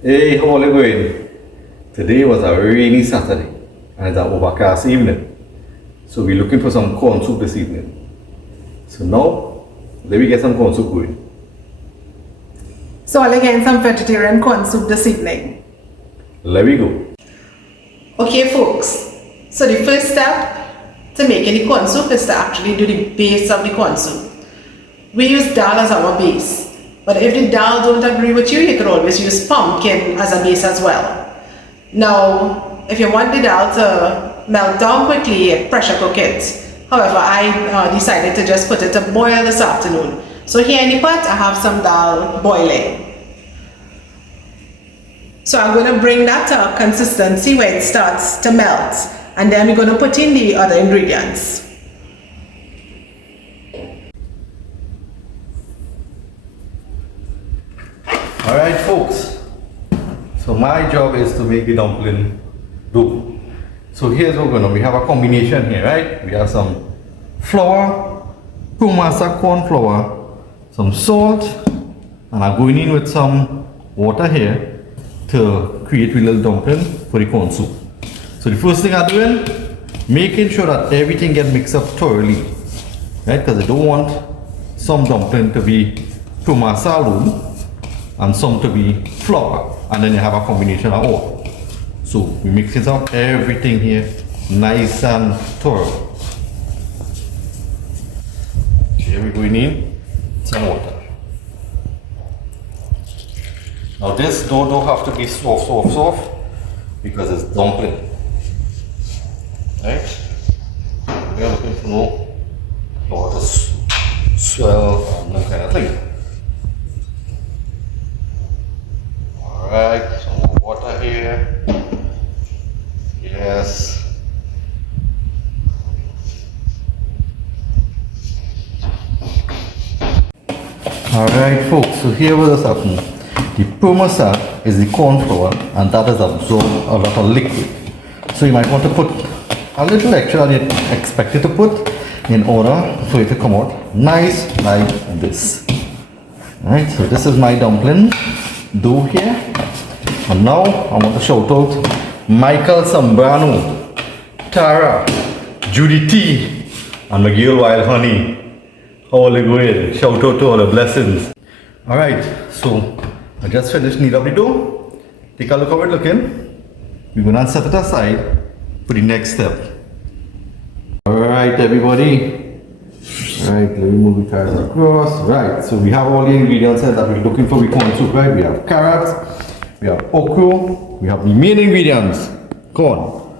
Hey, how are you going? Today was a rainy Saturday and it's an overcast evening. So we're looking for some corn soup this evening. So now, let me get some corn soup going. So I'll get some vegetarian corn soup this evening. Let me go. Okay folks, so the first step to making the corn soup is to actually do the base of the corn soup. We use dal as our base, but if the dal don't agree with you, you can always use pumpkin as a base as well. Now, if you want the dal to melt down quickly, pressure cook it. However, I decided to just put it to boil this afternoon. So here in the pot, I have some dal boiling. So I'm going to bring that to a consistency where it starts to melt, and then we're going to put in the other ingredients. Alright folks, so my job is to make the dumpling dough. So here's what we're gonna, we have a combination here, right? We have some flour, Promasa corn flour, some salt, and I'm going in with some water here to create a little dumpling for the corn soup. So the first thing I'm doing, making sure that everything gets mixed up thoroughly, right? Because I don't want some dumpling to be Promasa alone and some to be flour, and then you have a combination of all. So we mix it up, everything here nice and thorough. Here we're going in some water. Now this dough don't have to be soft because it's dumpling, right? We are looking for no water swell or no kind of thing. Alright, some more water here. Yes. Alright folks, so here what is happening. The Promasa is the corn flour and that has absorbed a lot of liquid. So you might want to put a little extra than you expected to put in order for it to come out nice like this. Alright, so this is my dumpling dough here. And now I want to shout out Michael Sambrano, Tara, Judy T, and McGill Wild Honey. How are you going? Shout out to all the blessings. Alright, so I just finished knead up the dough. Take a look how it's looking. We're going to set it aside for the next step. Alright everybody. Alright, let me move the carrots across. Right, so we have all the ingredients here that we're looking for with corn soup, right? We have carrots. We have okra, we have the main ingredients, corn,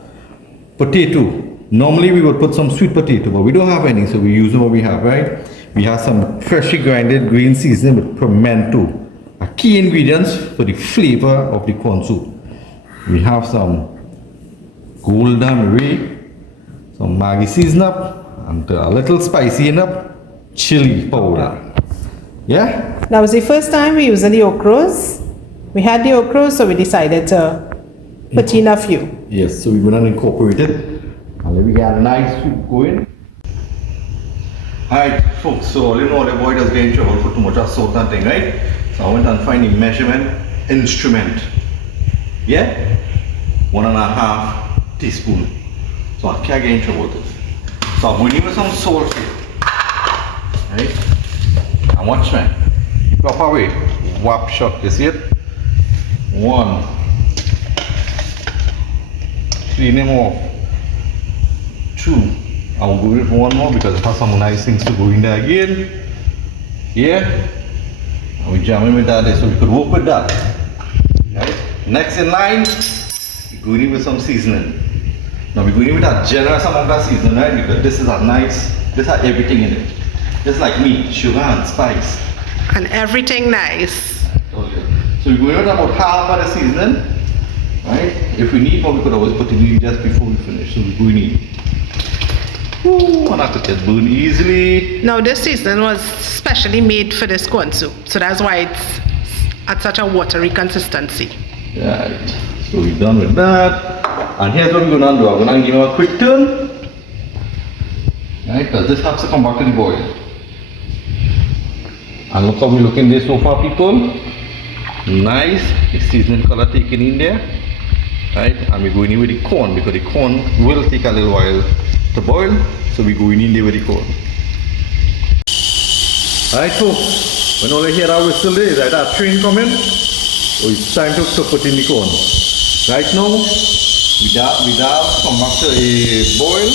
potato. Normally we would put some sweet potato, but we don't have any, so we use what we have, right? We have some freshly grinded green seasoning with pimento, a key ingredients for the flavor of the corn soup. We have some golden Marie, some Maggi season up, and a little spicy enough chili powder. Yeah? That was the first time we used the okras. We had the okra, so we decided to put in a few. Yes, so we're going to incorporate it. And let me get a nice soup going. Alright folks, so all in all, the boy does get in trouble for too much of salt and thing, right? So I went and find the measurement instrument. Yeah? 1.5 teaspoon. So I can't get in trouble with it. So I'm going in with some salt here. Right? And watch me. Proper way. Whap shot, you see it? 1. Clean them off. 2. I will go with one more because it has some nice things to go in there again. Yeah. And we jam in with that so we could work with that. Right? Next in line, we're going in with some seasoning. Now we're going in with a generous amount of seasoning, right? Because this is a nice, this has everything in it. Just like meat, sugar and spice. And everything nice. Okay. So we're going with about half of the seasoning, right? If we need more, we could always put it in just before we finish. So we're going in. Ooh, and I could get burned easily. Now this seasoning was specially made for this corn soup, so that's why it's at such a watery consistency. Right. So we're done with that. And here's what we're going to do. I'm going to give it a quick turn. Right, because this has to come back to the boil. And look how we're looking there so far, people. Nice seasoning color taken in there. Right, and we're going in with the corn because the corn will take a little while to boil, so we're going in there with the corn. Alright folks, when all I hear that whistle there, is like that train coming, so it's time to put in the corn. Right now, we have come back to a boil.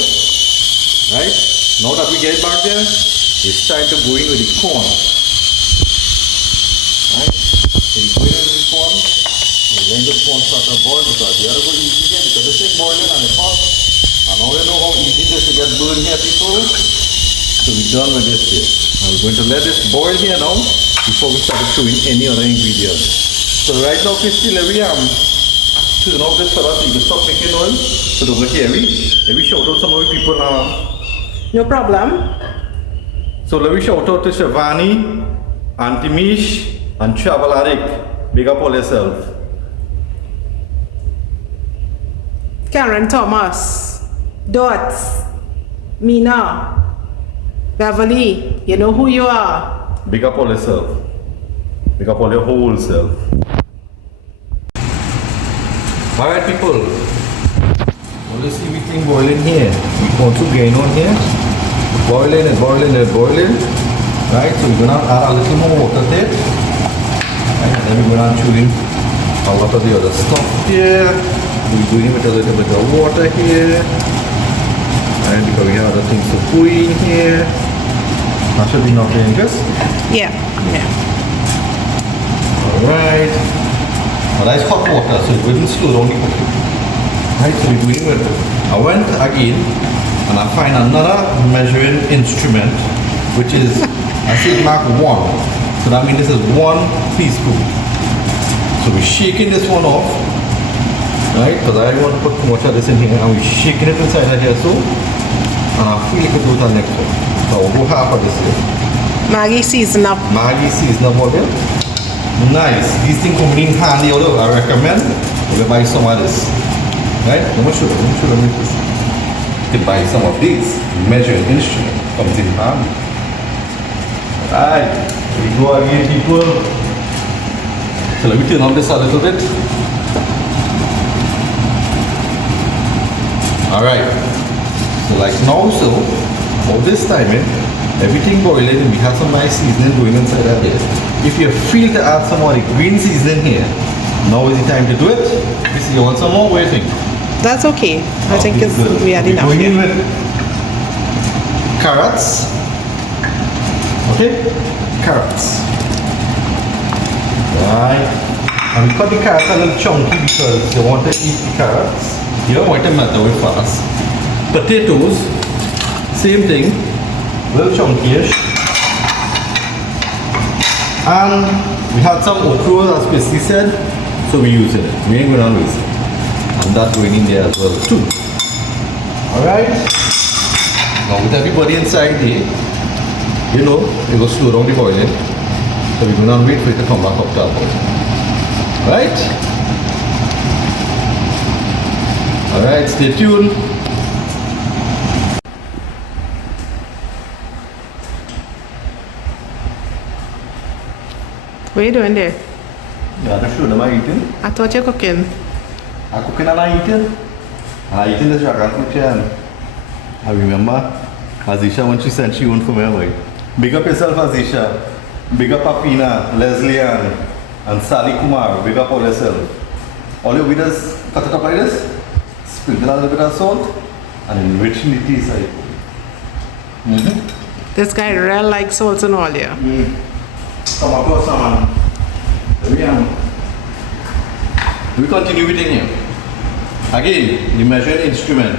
Right, now that we get back there, it's time to go in with the corn. Right, so you go in with the corn. When the corn starts to boil, because you have to go easy here because this thing boiling and it's hot. And now you know how easy it is to get burned here, people. So we're done with this here. Now we're going to let this boil here now before we start throwing any other ingredients. So right now, Christy, let me turn off this fella so you can stop making noise. So don't get heavy. Let me shout out some of the people now. No problem. So let me shout out to Shivani, Auntie Mish, and Chavalarik. Big up all yourself. Karen Thomas, Dots, Mina, Beverly, you know who you are. Big up all yourself. Big up all your whole self. Alright people, well, let's see everything boiling here. We want to gain on here. Boiling and boiling and boiling. Right, so we're gonna add a little more water there. Right, and then we're gonna chew in a lot of the other stuff here. We're doing with a little bit of water here. And because we have other things to put in here. That should be not dangerous. Yeah. Alright. Now that's hot water, so it wouldn't slow down the cooking. Right, so we're doing with it. I went again and I find another measuring instrument, which is, I see mark 1. So that means this is 1 teaspoon. So we're shaking this one off. Right, because I don't want to put too much of this in here, and we're shaking it inside of here so, and I feel like we do the next one. So we'll go half of this here. Maggie season up. Maggie season up all there. Nice. These things come in handy, although I recommend you buy some of this. Right? Let me show them this. You can buy some of these. Measuring instrument comes in handy. Alright, we go again, people. So let me turn on this a little bit. Alright, so like now, so all this time, everything boiling and we have some nice seasoning going inside of there. If you feel to add some more green seasoning here, now is the time to do it. If you want some more, what do you think? That's okay. I think it's good. we had enough. Going in here. with carrots. Okay, carrots. Right, and we cut the carrots a little chunky because you want to eat the carrots. You don't want to melt away fast. Potatoes, same thing, little chunky-ish. And we had some okra, as Christy said, so we're using it. We ain't going to waste it. And that's going in there as well too. Alright? Now with everybody inside here, you know, it will slow down the boiling. So we're going to wait for it to come back up to our boil. Right? Alright, stay tuned. What are you doing there? Yeah, I'm sure them are eating. I thought you're cooking. I'm cooking and I'm eating. And I'm eating this dragon fruit here. And I remember Azisha when she sent she one for me. Like, big up yourself, Azisha. Big up Apina, Leslie and Sally Kumar. Big up all yourself. All your winners cut it up like this. Sprinkle a little bit of salt and enrich the tea side. This guy real likes salt and all here. Come across someone. There we are. We continue with it here. Again, the measuring instrument.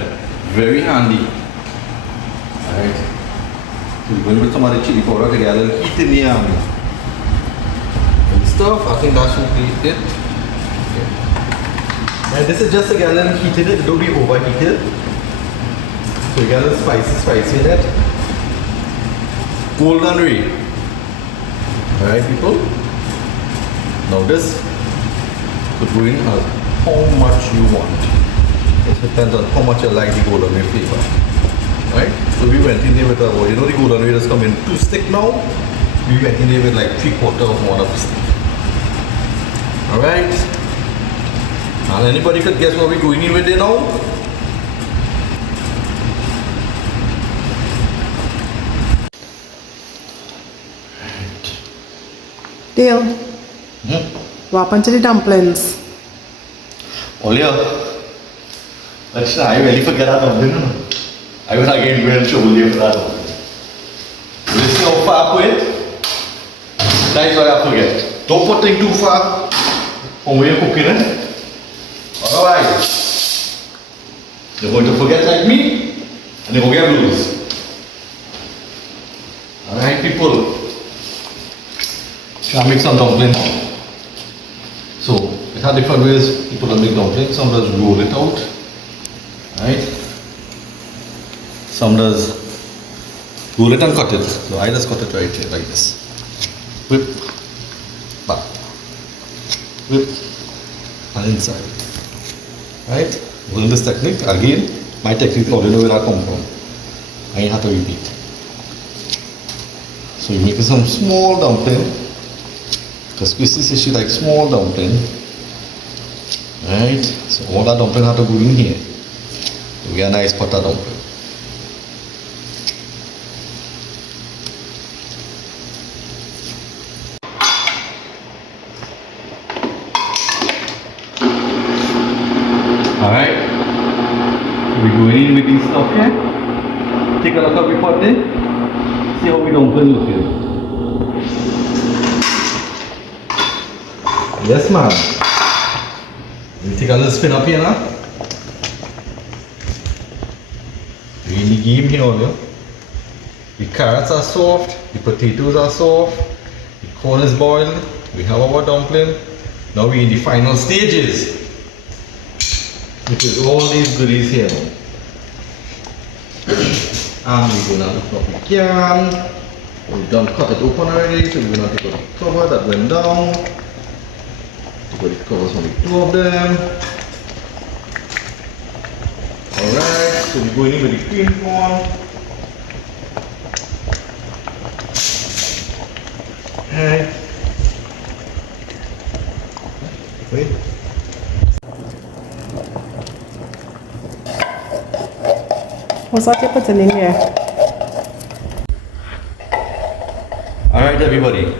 Very handy. Alright. So we're going to put some of the chili powder to get a little heat in the and stuff. I think that should be it. And this is just to get a little heat in it, don't be overheated. So you get a little spicy in it. Golden ray. Alright people. Now this could go in as how much you want. It depends on how much you like the golden ray flavor. Right? So we went in there with our, you know the golden ray that's come in 2 stick now? We went in there with like 3/4 of 1 of the stick. Alright. And anybody could guess what we're going in with it now? Dale, what happened to the dumplings? Olha, let's I really forget that dumpling. I was again going to show you for that dumpling. Will you see how far I put it? That's why I forget. Don't put things too far from where you're cooking it. Otherwise, you're going to forget like me and you're going to get blues. Alright people, shall I make some dumplings? So, it has different ways people will make dumplings. Some does roll it out, right? Some does roll it and cut it. So I just cut it right here like this. Whip, back, whip, and inside. Right? Using this technique, again, my technique already know where I come from. I ain't have to repeat. So you make some small dumpling. Because Christy says she likes small dumpling. Right? So all that dumpling have to go in here. We get a nice butter dumpling. Alright. So we go in with this stuff here. Take a look at the pot there. See how we dumpling look here. Yes, man. We take a little spin up here now. We in the game here, you. The carrots are soft, the potatoes are soft, the corn is boiled, we have our dumpling. Now we in the final stages, which is all these goodies here now. And we're gonna open up the can. We've done cut it open already, so we're gonna take out the cover that went down. But it covers only two of them. Alright, so we're going in with the cream corn. Alright. Wait. What's that you're putting in here? Alright everybody.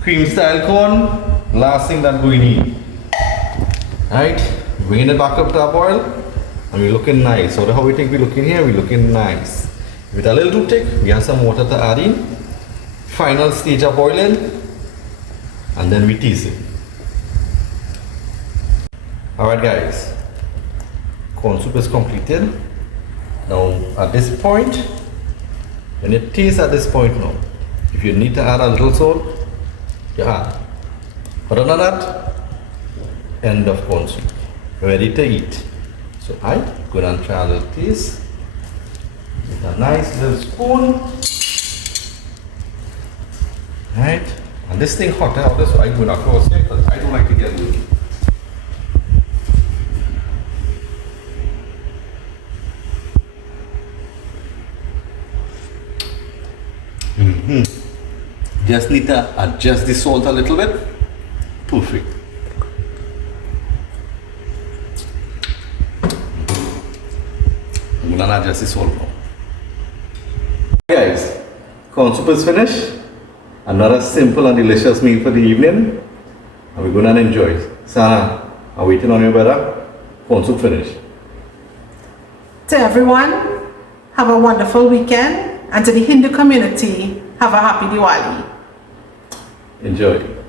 Cream style corn. Last thing that going in. Right? Bringing it back up to our boil. And we're looking nice. So how we think we're looking here? We're looking nice. With a little too thick, we have some water to add in. Final stage of boiling. And then we taste it. Alright guys. Corn soup is completed. Now at this point, when you taste at this point now, if you need to add a little salt, you add. Other than that, end of corn soup. Ready to eat. So I go and try a little taste with a nice little spoon. Right? And this thing hot out, so I go across here because I don't like to get loose. Just need to adjust the salt a little bit. Perfect. I'm gonna adjust the salt now. Guys, corn soup is finished. Another simple and delicious meal for the evening. And we're gonna enjoy it. Sana, I'm waiting on you, brother. Corn soup finished. To everyone, have a wonderful weekend. And to the Hindu community, have a happy Diwali. Enjoy.